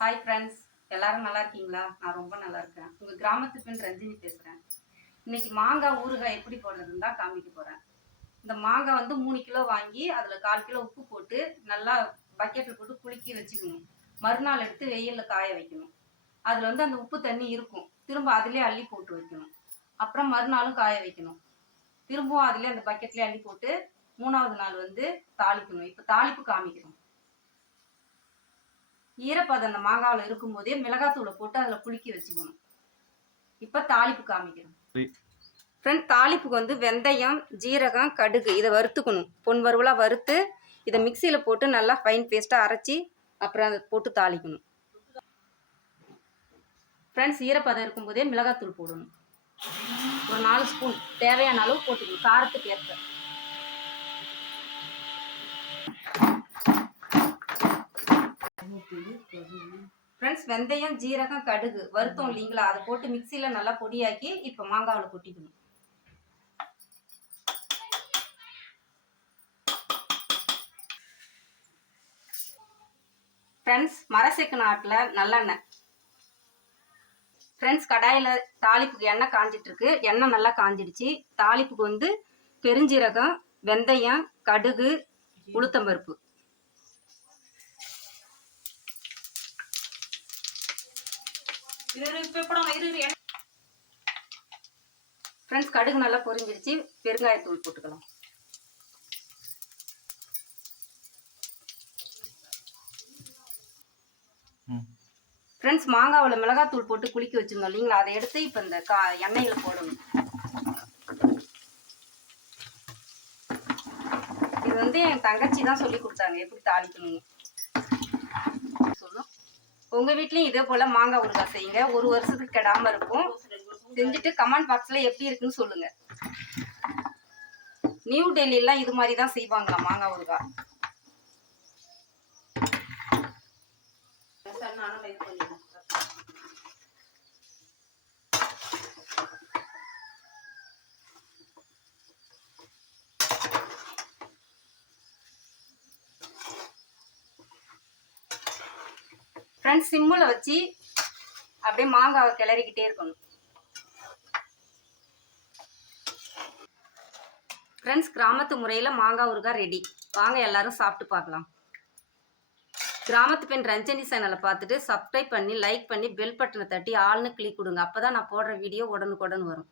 Hi friends, எல்லாரும் நல்லா இருக்கீங்களா? நான் ரொம்ப நல்லா இருக்கேன். உங்கள் கிராமத்து பெண் ரஞ்சினி பேசுகிறேன். இன்னைக்கு மாங்காய் ஊறுகாய் எப்படி போடுறதுன்னு தான் காமிக்க போகிறேன். இந்த மாங்காய் வந்து 3 கிலோ வாங்கி அதில் 1/4 கிலோ உப்பு போட்டு நல்லா பக்கெட்டில் போட்டு குலுக்கி வச்சுக்கணும். மறுநாள் எடுத்து வெயிலில் காய வைக்கணும். அதில் வந்து அந்த உப்பு தண்ணி இருக்கும், திரும்ப அதிலே அள்ளி போட்டு வைக்கணும். அப்புறம் மறுநாளும் காய வைக்கணும். திரும்பவும் அதிலே அந்த பக்கெட்லேயே அள்ளி போட்டு 3வது நாள் வந்து தாளிக்கணும். இப்போ தாளிப்பு காமிக்கிறோம். ஈரப்பதம் அந்த மாங்காவில் இருக்கும்போதே மிளகாத்தூளை போட்டு அதில் குலுக்கி வச்சுக்கணும். இப்போ தாளிப்பு காமிக்கிறோம். ஃப்ரெண்ட், தாளிப்புக்கு வந்து வெந்தயம், ஜீரகம், கடுகு இதை வறுத்துக்கணும். பொன் வறுவலாக வறுத்து இதை மிக்சியில் போட்டு நல்லா ஃபைன் பேஸ்ட்டாக அரைச்சி அப்புறம் அதை போட்டு தாளிக்கணும். ஃப்ரெண்ட்ஸ், ஈரப்பதம் இருக்கும்போதே மிளகாத்தூள் போடணும். ஒரு 4 ஸ்பூன் தேவையான அளவு போட்டுக்கணும், காரத்துக்கு ஏற்ப. ஃப்ரெண்ட்ஸ், வெந்தயம், ஜீரகம், கடுகு வறுத்தோம் இல்லைங்களா, அதை போட்டு மிக்சியில் நல்லா பொடியாக்கி இப்போ மாங்காவில் கொட்டிக்கணும். ஃப்ரெண்ட்ஸ், மரசெக்கு நாட்டில் நல்லெண்ணெய். ஃப்ரெண்ட்ஸ், கடாயில் தாளிப்புக்கு எண்ணெய் காஞ்சிட்டு இருக்கு. எண்ணெய் நல்லா காஞ்சிடுச்சு. தாளிப்புக்கு வந்து பெருஞ்சீரகம், வெந்தயம், கடுகு, உளுத்தம்பருப்பு. ஃப்ரெண்ட்ஸ், கடுகு நல்லா பொரிஞ்சிடுச்சு. பெருங்காயத்தூள் போட்டுக்கலாம். ஃப்ரெண்ட்ஸ், மாங்காவில் மிளகாத்தூள் போட்டு குலுக்கி வச்சிருந்தோம் இல்லைங்களா, அதை எடுத்து இப்போ இந்த எண்ணெயில் போடணும். இது வந்து என் தங்கச்சி தான் சொல்லி கொடுத்தாங்க எப்படி தாளிக்கணும்னு. சொல்லும், உங்கள் வீட்லேயும் இதே போல் மாங்காய் ஊறுகாய் செய்யுங்க. ஒரு வருஷத்துக்கு கெடாமல் இருக்கும். செஞ்சுட்டு கமெண்ட் பாக்ஸில் எப்படி இருக்குன்னு சொல்லுங்கள். நியூ டெல்லிலாம் இது மாதிரி தான் செய்வாங்களா மாங்காய் ஊறுகாய். ஃப்ரெண்ட்ஸ், சிம்மில் வச்சு அப்படியே மாங்காவை கிளறிக்கிட்டே இருக்கணும். ஃப்ரெண்ட்ஸ், கிராமத்து முறையில் மாங்காய் ஊறுகாய் ரெடி. வாங்க எல்லாரும் சாப்பிட்டு பார்க்கலாம். கிராமத்து பெண் ரஞ்சனி சேனலை பார்த்துட்டு சப்ஸ்கிரைப் பண்ணி, லைக் பண்ணி, பெல் பட்டனை தட்டி ஆள்னு கிளிக் கொடுங்க. அப்போ தான் நான் போடுற வீடியோ உடனுக்குடன் வரும்.